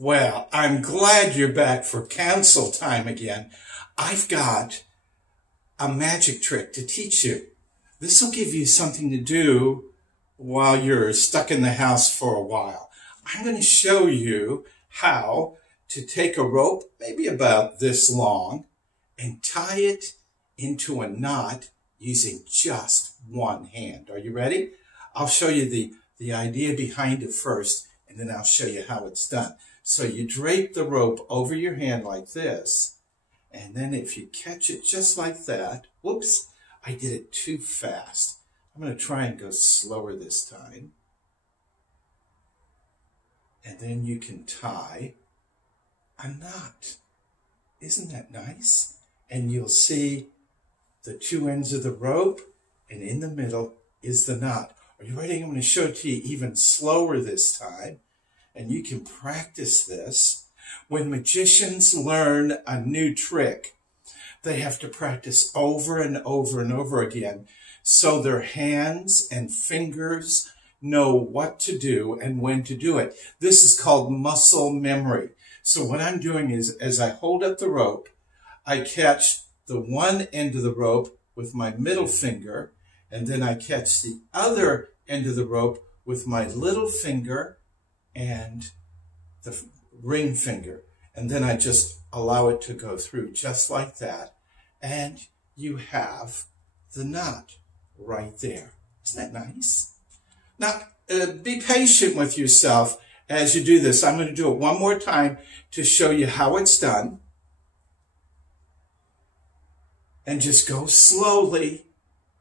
Well, I'm glad you're back for counsel time again. I've got a magic trick to teach you. This will give you something to do while you're stuck in the house for a while. I'm going to show you how to take a rope, maybe about this long, and tie it into a knot using just one hand. Are you ready? I'll show you the idea behind it first, and then I'll show you how it's done. So you drape the rope over your hand like this, and then if you catch it just like that, whoops, I did it too fast. I'm going to try and go slower this time. And then you can tie a knot. Isn't that nice? And you'll see the two ends of the rope, and in the middle is the knot. Are you ready? I'm going to show it to you even slower this time. And you can practice this. When magicians learn a new trick, they have to practice over and over and over again so their hands and fingers know what to do and when to do it. This is called muscle memory. So what I'm doing is, as I hold up the rope, I catch the one end of the rope with my middle finger, and then I catch the other end of the rope with my little finger and the ring finger. And then I just allow it to go through just like that. And you have the knot right there. Isn't that nice? Now, be patient with yourself as you do this. I'm going to do it one more time to show you how it's done. And just go slowly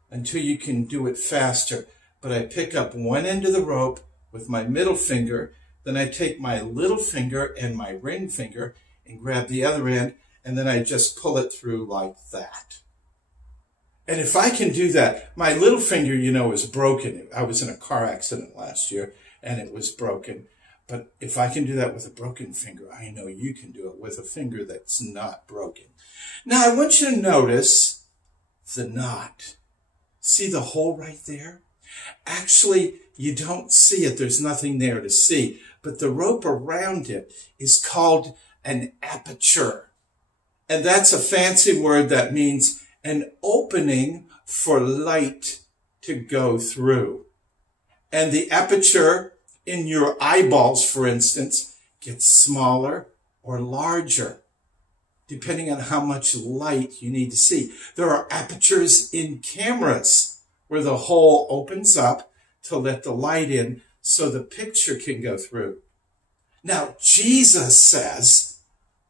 until you can do it faster. But I pick up one end of the rope with my middle finger, then I take my little finger and my ring finger and grab the other end, and then I just pull it through like that. And if I can do that, my little finger, you know, is broken. I was in a car accident last year, and it was broken. But if I can do that with a broken finger, I know you can do it with a finger that's not broken. Now, I want you to notice the knot. See the hole right there? Actually, you don't see it. There's nothing there to see. But the rope around it is called an aperture. And that's a fancy word that means an opening for light to go through. And the aperture in your eyeballs, for instance, gets smaller or larger, depending on how much light you need to see. There are apertures in cameras where the hole opens up to let the light in so the picture can go through. Now, Jesus says,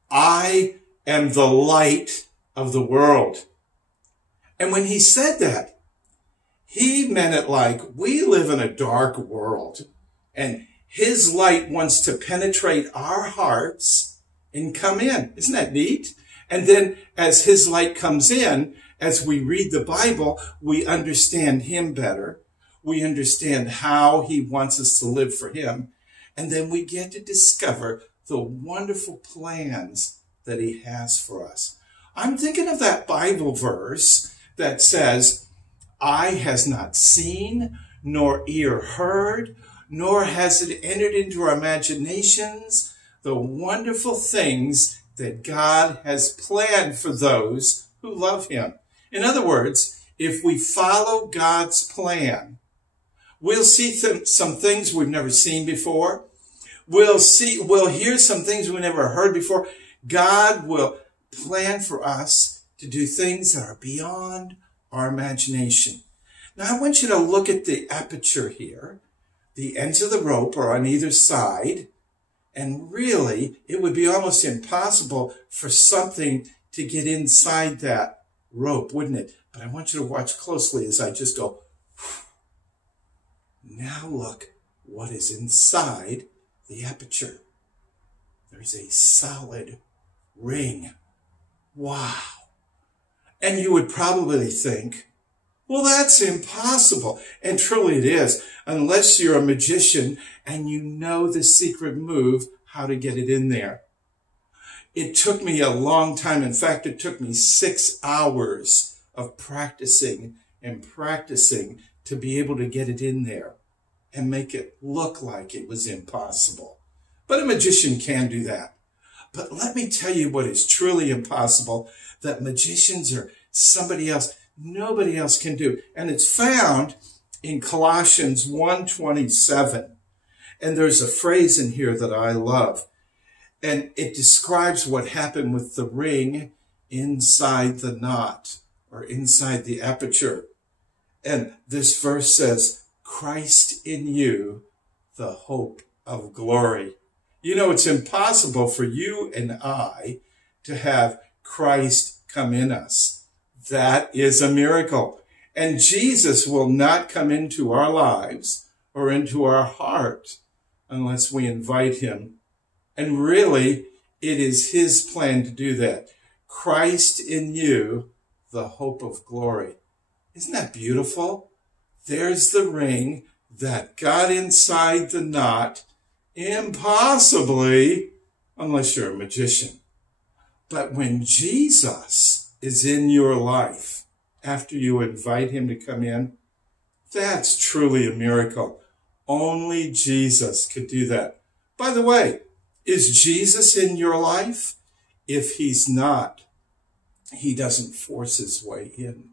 I am the light of the world. And when he said that, he meant it like we live in a dark world, and his light wants to penetrate our hearts and come in. Isn't that neat? And then as his light comes in, as we read the Bible, we understand him better. We understand how he wants us to live for him. And then we get to discover the wonderful plans that he has for us. I'm thinking of that Bible verse that says, eye has not seen, nor ear heard, nor has it entered into our imaginations the wonderful things that God has planned for those who love him. In other words, if we follow God's plan, we'll see some things we've never seen before. We'll hear some things we never heard before. God will plan for us to do things that are beyond our imagination. Now, I want you to look at the aperture here. The ends of the rope are on either side. And really, it would be almost impossible for something to get inside that rope, wouldn't it? But I want you to watch closely as I just go, now look what is inside the aperture. There's a solid ring. Wow. And you would probably think, well, that's impossible. And truly it is, unless you're a magician and you know the secret move, how to get it in there. It took me a long time. In fact, it took me 6 hours of practicing and practicing to be able to get it in there and make it look like it was impossible. But a magician can do that. But let me tell you what is truly impossible, that magicians are somebody else, nobody else can do. And it's found in Colossians 1:27. And there's a phrase in here that I love. And it describes what happened with the ring inside the knot, or inside the aperture. And this verse says, Christ in you, the hope of glory. You know, it's impossible for you and I to have Christ come in us. That is a miracle. And Jesus will not come into our lives or into our heart unless we invite him. And really, it is his plan to do that. Christ in you, the hope of glory. Isn't that beautiful? There's the ring that got inside the knot, impossibly, unless you're a magician. But when Jesus is in your life, after you invite him to come in, that's truly a miracle. Only Jesus could do that. By the way, is Jesus in your life? If he's not, he doesn't force his way in.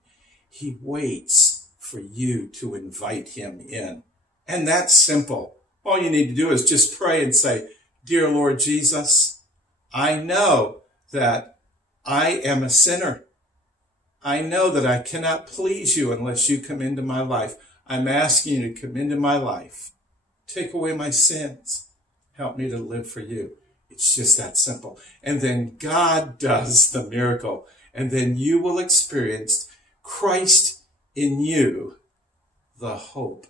He waits for you to invite him in. And that's simple. All you need to do is just pray and say, Dear Lord Jesus, I know that I am a sinner. I know that I cannot please you unless you come into my life. I'm asking you to come into my life. Take away my sins. Help me to live for you. It's just that simple. And then God does the miracle. And then you will experience Christ in you, the hope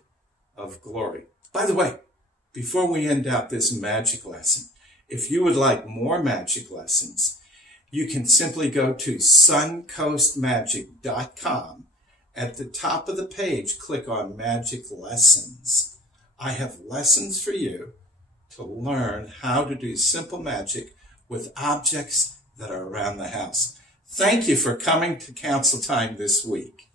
of glory. By the way, before we end out this magic lesson, if you would like more magic lessons, you can simply go to suncoastmagic.com. At the top of the page, click on Magic Lessons. I have lessons for you to learn how to do simple magic with objects that are around the house. Thank you for coming to Counsel Time this week.